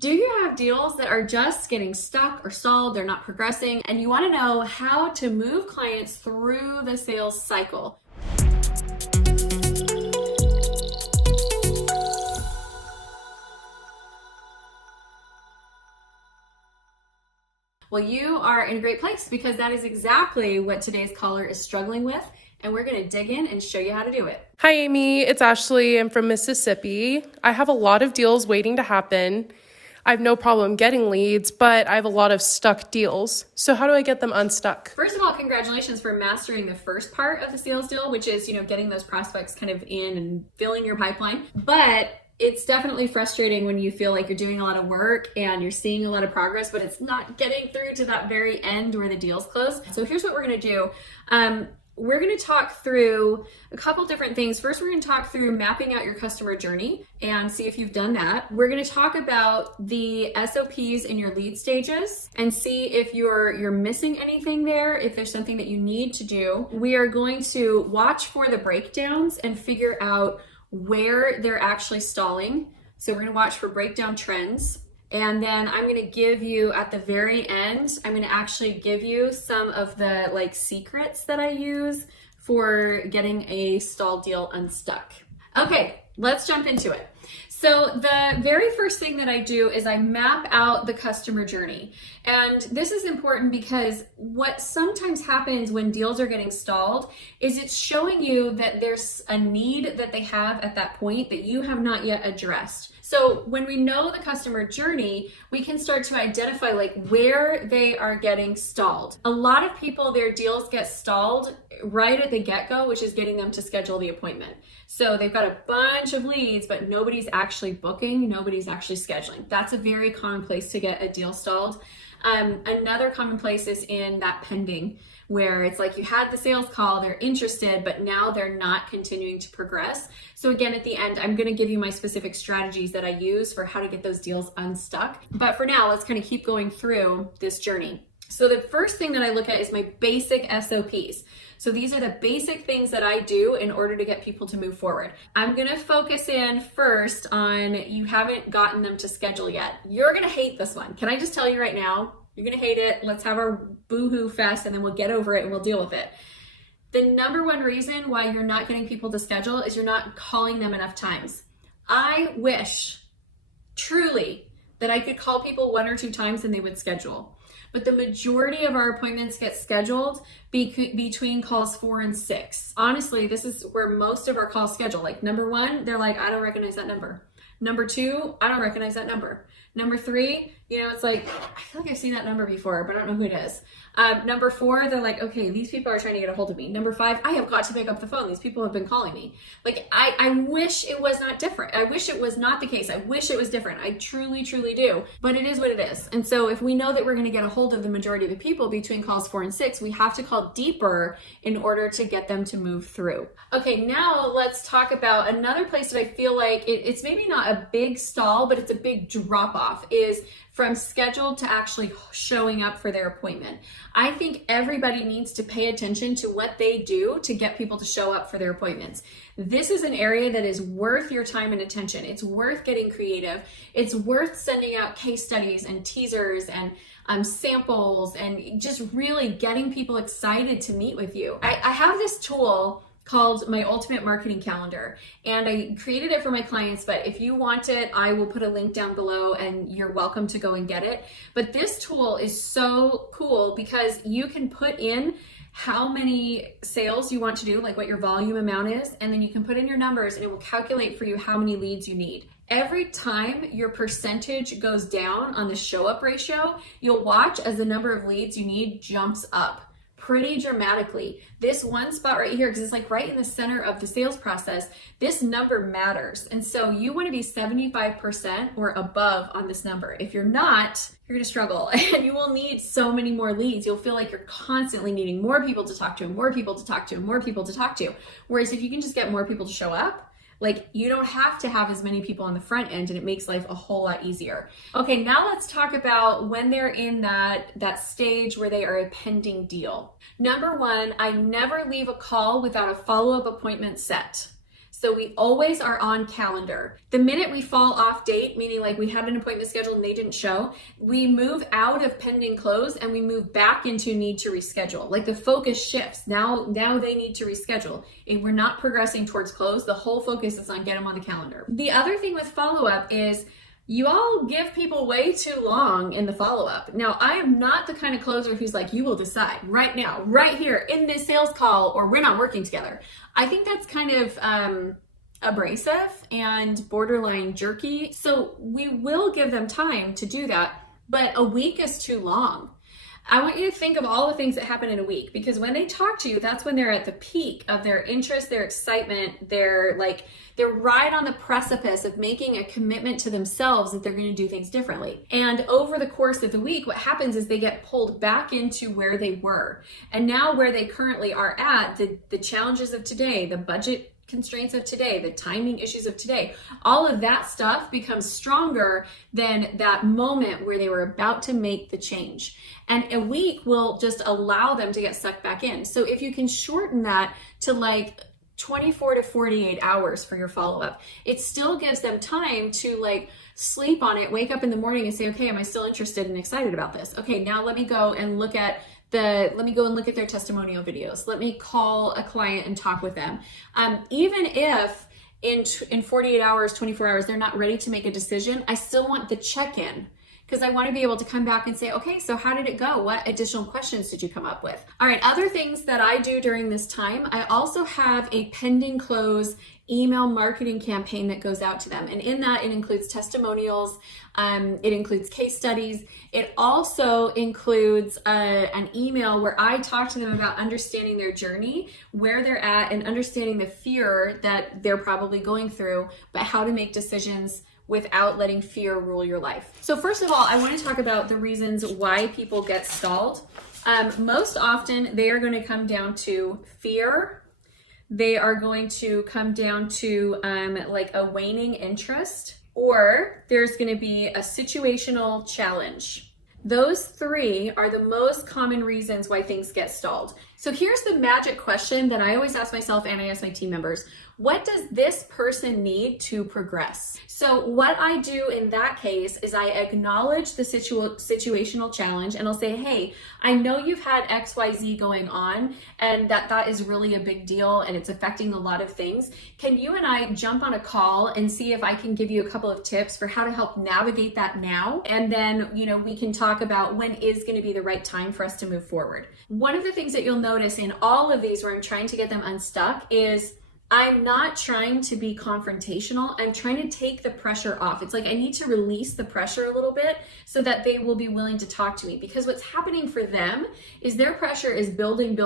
Do you have deals that are just getting stuck or stalled, they're not progressing, and you want to know how to move clients through the sales cycle? Well, you are in a great place because that is exactly what today's caller is struggling with, and we're going to dig in and show you how to do it. Hi, Amy. It's Ashley. I'm from Mississippi. I have a lot of deals waiting to happen. I have no problem getting leads, but I have a lot of stuck deals. So how do I get them unstuck? First of all, congratulations for mastering the first part of the sales deal, which is, getting those prospects kind of in and filling your pipeline. But it's definitely frustrating when you feel like you're doing a lot of work and you're seeing a lot of progress, but it's not getting through to that very end where the deal's close. So here's what we're going to do. We're going to talk through a couple different things. First, we're going to talk through mapping out your customer journey and see if you've done that. We're going to talk about the SOPs in your lead stages and see if you're missing anything there, if there's something that you need to do. We are going to watch for the breakdowns and figure out where they're actually stalling. So we're going to watch for breakdown trends. And then I'm going to give you at the very end, I'm going to actually give you some of the secrets that I use for getting a stall deal unstuck. Okay, let's jump into it. So the very first thing that I do is I map out the customer journey. And this is important because what sometimes happens when deals are getting stalled is it's showing you that there's a need that they have at that point that you have not yet addressed. So when we know the customer journey, we can start to identify where they are getting stalled. A lot of people, their deals get stalled right at the get-go, which is getting them to schedule the appointment. So they've got a bunch of leads, but nobody's actually booking, nobody's actually scheduling. That's a very common place to get a deal stalled. Another common place is in that pending, where it's like you had the sales call, they're interested, but now they're not continuing to progress. So again, at the end, I'm going to give you my specific strategies that I use for how to get those deals unstuck. But for now, let's kind of keep going through this journey. So the first thing that I look at is my basic SOPs. So these are the basic things that I do in order to get people to move forward. I'm going to focus in first on you haven't gotten them to schedule yet. You're going to hate this one. Can I just tell you right now? You're going to hate it. Let's have our boohoo fest and then we'll get over it and we'll deal with it. The number one reason why you're not getting people to schedule is you're not calling them enough times. I wish truly that I could call people one or two times and they would schedule. But the majority of our appointments get scheduled between calls 4 and 6. Honestly, this is where most of our calls schedule. Number one, they're like, I don't recognize that number. Number two, I don't recognize that number. Number three, it's like, I feel like I've seen that number before, but I don't know who it is. Number four, they're like, okay, these people are trying to get a hold of me. Number five, I have got to pick up the phone. These people have been calling me. I wish it was not different. I wish it was not the case. I wish it was different. I truly, truly do. But it is what it is. And so if we know that we're going to get a hold of the majority of the people between calls 4 and 6, we have to call deeper in order to get them to move through. Okay, now let's talk about another place that I feel like it's maybe not a big stall, but it's a big drop off is from scheduled to actually showing up for their appointment. I think everybody needs to pay attention to what they do to get people to show up for their appointments. This is an area that is worth your time and attention. It's worth getting creative. It's worth sending out case studies and teasers and samples and just really getting people excited to meet with you. I have this tool called my Ultimate Marketing Calendar. And I created it for my clients, but if you want it, I will put a link down below and you're welcome to go and get it. But this tool is so cool because you can put in how many sales you want to do, like what your volume amount is, and then you can put in your numbers and it will calculate for you how many leads you need. Every time your percentage goes down on the show up ratio, you'll watch as the number of leads you need jumps up pretty dramatically. This one spot right here, because it's right in the center of the sales process, this number matters. And so you want to be 75% or above on this number. If you're not, you're going to struggle and you will need so many more leads. You'll feel like you're constantly needing more people to talk to and more people to talk to and more people to talk to. Whereas if you can just get more people to show up, you don't have to have as many people on the front end and it makes life a whole lot easier. Okay, now let's talk about when they're in that stage where they are a pending deal. Number one, I never leave a call without a follow-up appointment set. So we always are on calendar. The minute we fall off date, meaning like we had an appointment scheduled and they didn't show, we move out of pending close and we move back into need to reschedule. Like the focus shifts. Now they need to reschedule. If we're not progressing towards close, the whole focus is on get them on the calendar. The other thing with follow-up is you all give people way too long in the follow-up. Now, I am not the kind of closer who's like, you will decide right now, right here in this sales call, or we're not working together. I think that's kind of abrasive and borderline jerky. So we will give them time to do that, but a week is too long. I want you to think of all the things that happen in a week, because when they talk to you, that's when they're at the peak of their interest, their excitement, they're right on the precipice of making a commitment to themselves that they're going to do things differently. And over the course of the week, what happens is they get pulled back into where they were. And now where they currently are at, the challenges of today, the budget constraints of today, the timing issues of today, all of that stuff becomes stronger than that moment where they were about to make the change. And a week will just allow them to get sucked back in. So if you can shorten that to like 24 to 48 hours for your follow-up, it still gives them time to like sleep on it, wake up in the morning and say, okay, am I still interested and excited about this? Okay, now let me go and look at their testimonial videos. Let me call a client and talk with them. Even if in 48 hours, 24 hours, they're not ready to make a decision, I still want the check-in, because I want to be able to come back and say, okay, so how did it go? What additional questions did you come up with? All right, other things that I do during this time, I also have a pending close email marketing campaign that goes out to them. And in that, it includes testimonials, it includes case studies. It also includes an email where I talk to them about understanding their journey, where they're at, and understanding the fear that they're probably going through, but how to make decisions without letting fear rule your life. So first of all, I want to talk about the reasons why people get stalled. Most often, they are going to come down to fear. They are going to come down to like a waning interest, or there's going to be a situational challenge. Those three are the most common reasons why things get stalled. So here's the magic question that I always ask myself and I ask my team members. What does this person need to progress? So what I do in that case is I acknowledge the situational challenge, and I'll say, hey, I know you've had XYZ going on and that is really a big deal and it's affecting a lot of things. Can you and I jump on a call and see if I can give you a couple of tips for how to help navigate that now? And then, we can talk about when is going to be the right time for us to move forward. One of the things that you'll notice in all of these where I'm trying to get them unstuck is I'm not trying to be confrontational. I'm trying to take the pressure off. It's like I need to release the pressure a little bit so that they will be willing to talk to me, because what's happening for them is their pressure is building.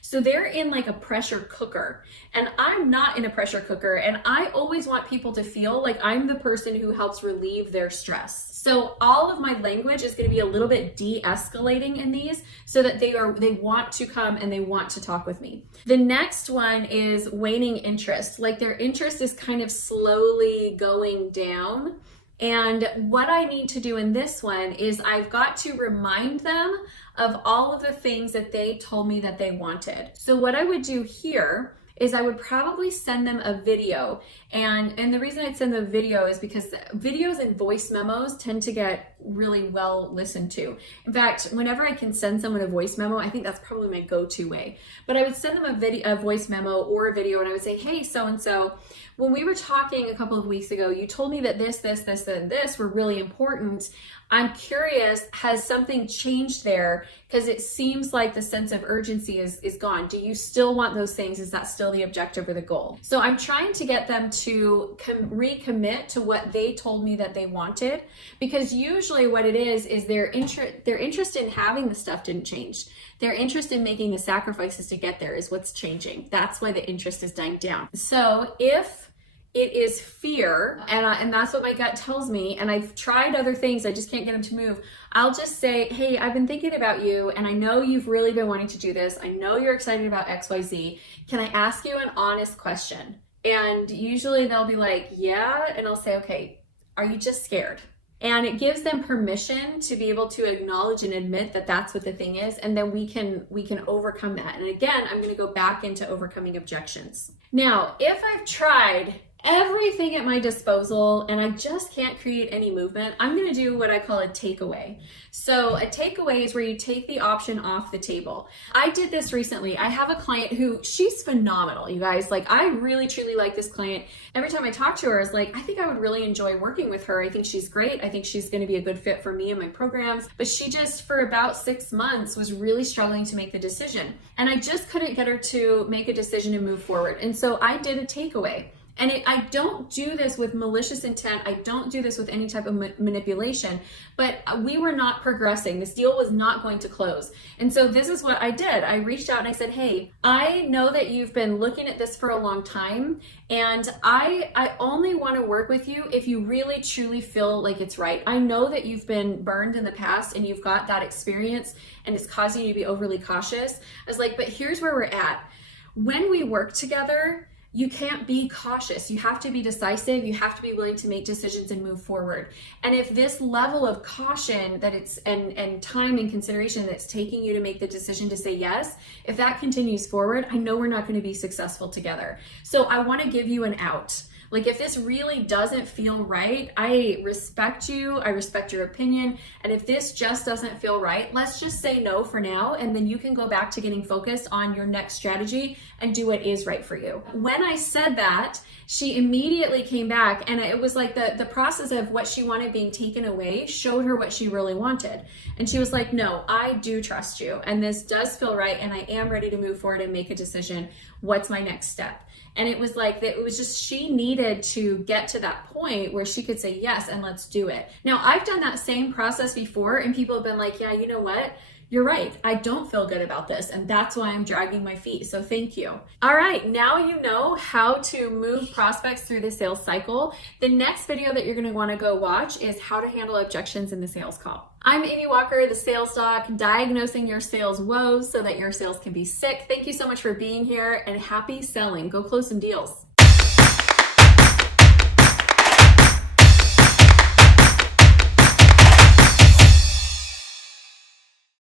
So they're in like a pressure cooker, and I'm not in a pressure cooker. And I always want people to feel like I'm the person who helps relieve their stress. So all of my language is going to be a little bit de-escalating in these so that they want to come and they want to talk with me. The next one is waning interest. Like their interest is kind of slowly going down. And what I need to do in this one is I've got to remind them of all of the things that they told me that they wanted. So what I would do here is I would probably send them a video. And the reason I'd send them a video is because videos and voice memos tend to get really well listened to. In fact, whenever I can send someone a voice memo, I think that's probably my go-to way. But I would send them a voice memo or a video, and I would say, hey, so-and-so, when we were talking a couple of weeks ago, you told me that this, and this were really important. I'm curious, has something changed there? Because it seems like the sense of urgency is gone. Do you still want those things? Is that still the objective or the goal? So I'm trying to get them to recommit to what they told me that they wanted, because usually what it is their interest in having the stuff didn't change. Their interest in making the sacrifices to get there is what's changing. That's why the interest is dying down. So if it is fear, and that's what my gut tells me, and I've tried other things, I just can't get them to move, I'll just say, hey, I've been thinking about you, and I know you've really been wanting to do this. I know you're excited about XYZ. Can I ask you an honest question? And usually they'll be like, yeah, and I'll say, okay, are you just scared? And it gives them permission to be able to acknowledge and admit that that's what the thing is, and then we can overcome that. And again, I'm going to go back into overcoming objections. Now, if I've tried everything at my disposal and I just can't create any movement, I'm going to do what I call a takeaway. So a takeaway is where you take the option off the table. I did this recently. I have a client who, she's phenomenal, you guys. Like, I really truly like this client. Every time I talk to her, I was like, I think I would really enjoy working with her. I think she's great. I think she's going to be a good fit for me and my programs. But she just, for about 6 months, was really struggling to make the decision. And I just couldn't get her to make a decision and move forward. And so I did a takeaway. And I don't do this with malicious intent. I don't do this with any type of manipulation, but we were not progressing. This deal was not going to close. And so this is what I did. I reached out and I said, hey, I know that you've been looking at this for a long time, and I only want to work with you if you really truly feel like it's right. I know that you've been burned in the past and you've got that experience and it's causing you to be overly cautious. I was like, but here's where we're at. When we work together, you can't be cautious. You have to be decisive. You have to be willing to make decisions and move forward. And if this level of caution that it's and time and consideration that's taking you to make the decision to say yes, if that continues forward, I know we're not going to be successful together. So I want to give you an out. Like, if this really doesn't feel right, I respect you, I respect your opinion, and if this just doesn't feel right, let's just say no for now, and then you can go back to getting focused on your next strategy and do what is right for you. When I said that, she immediately came back, and it was like the process of what she wanted being taken away showed her what she really wanted. And she was like, no, I do trust you, and this does feel right, and I am ready to move forward and make a decision. What's my next step? And it was like that, it was just, she needed to get to that point where she could say yes, and let's do it. Now, I've done that same process before, and people have been like, yeah, you know what? You're right. I don't feel good about this, and that's why I'm dragging my feet. So thank you. All right, now you know how to move prospects through the sales cycle. The next video that you're going to want to go watch is how to handle objections in the sales call. I'm Amy Walker, the sales doc, diagnosing your sales woes so that your sales can be sick. Thank you so much for being here, and happy selling. Go close some deals.